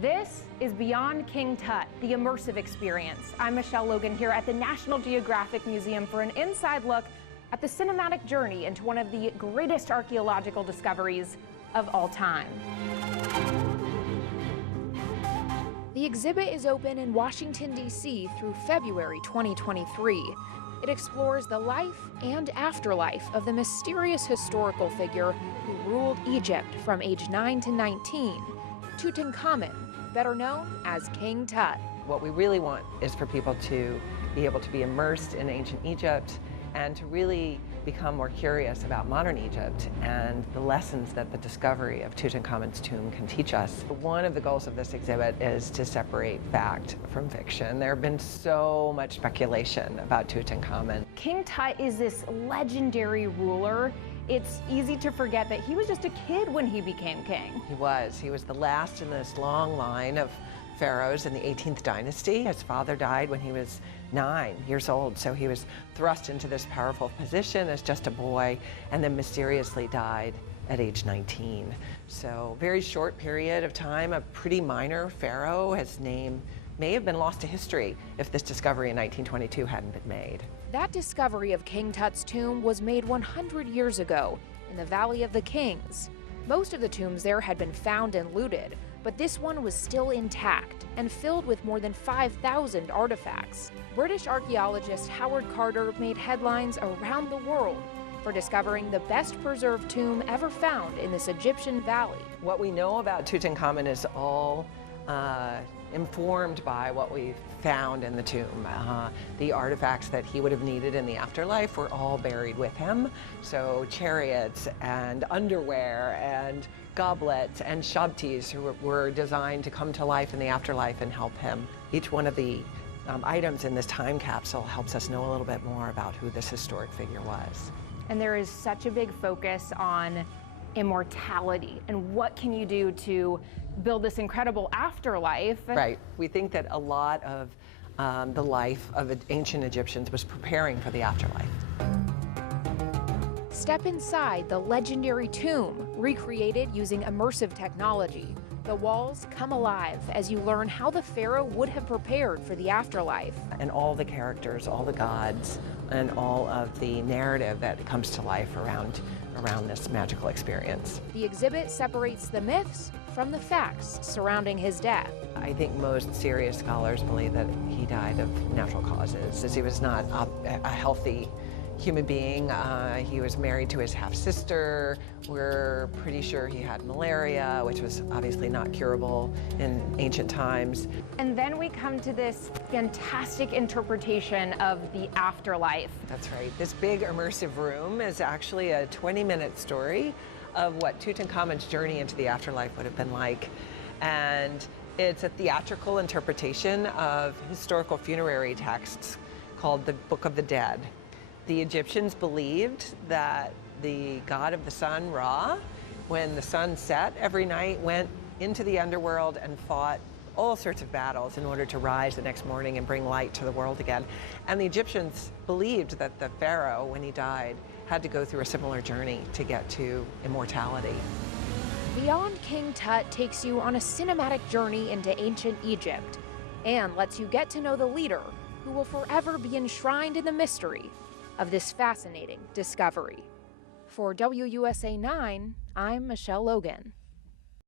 This is Beyond King Tut, the Immersive Experience. I'm Michelle Logan here at the National Geographic Museum for an inside look at the cinematic journey into one of the greatest archaeological discoveries of all time. The exhibit is open in Washington, D.C. through February 2023. It explores the life and afterlife of the mysterious historical figure who ruled Egypt from age 9 to 19, Tutankhamun, better known as King Tut. What we really want is for people to be able to be immersed in ancient Egypt and to really become more curious about modern Egypt and the lessons that the discovery of Tutankhamun's tomb can teach us. One of the goals of this exhibit is to separate fact from fiction. There have been so much speculation about Tutankhamun. King Tut is this legendary ruler. It's easy to forget that he was just a kid when he became king. He was the last in this long line of pharaohs in the 18th dynasty. His father died when he was 9 years old, so he was thrust into this powerful position as just a boy and then mysteriously died at age 19. So very short period of time, a pretty minor pharaoh. His name may have been lost to history if this discovery in 1922 hadn't been made. That discovery of King Tut's tomb was made 100 years ago in the Valley of the Kings. Most of the tombs there had been found and looted, but this one was still intact and filled with more than 5,000 artifacts. British archaeologist Howard Carter made headlines around the world for discovering the best preserved tomb ever found in this Egyptian valley. What we know about Tutankhamun is all informed by what we found in the tomb. The artifacts that he would have needed in the afterlife were all buried with him. So chariots and underwear and goblets and shabtis were designed to come to life in the afterlife and help him. Each one of the items in this time capsule helps us know a little bit more about who this historic figure was. And there is such a big focus on immortality and what can you do to build this incredible afterlife. Right. We think that a lot of the life of ancient Egyptians was preparing for the afterlife. Step inside the legendary tomb, recreated using immersive technology. The walls come alive as you learn how the pharaoh would have prepared for the afterlife. And all the characters, all the gods, and all of the narrative that comes to life around this magical experience. The exhibit separates the myths from the facts surrounding his death. I think most serious scholars believe that he died of natural causes, as he was not a healthy human being. He was married to his half-sister. We're pretty sure he had malaria, which was obviously not curable in ancient times. And then we come to this fantastic interpretation of the afterlife. That's right. This big immersive room is actually a 20-minute story of what Tutankhamun's journey into the afterlife would have been like. And it's a theatrical interpretation of historical funerary texts called the Book of the Dead. The Egyptians believed that the god of the sun, Ra, when the sun set every night, went into the underworld and fought all sorts of battles in order to rise the next morning and bring light to the world again. And the Egyptians believed that the pharaoh, when he died, had to go through a similar journey to get to immortality. Beyond King Tut takes you on a cinematic journey into ancient Egypt and lets you get to know the leader who will forever be enshrined in the mystery of this fascinating discovery. For WUSA 9, I'm Michelle Logan.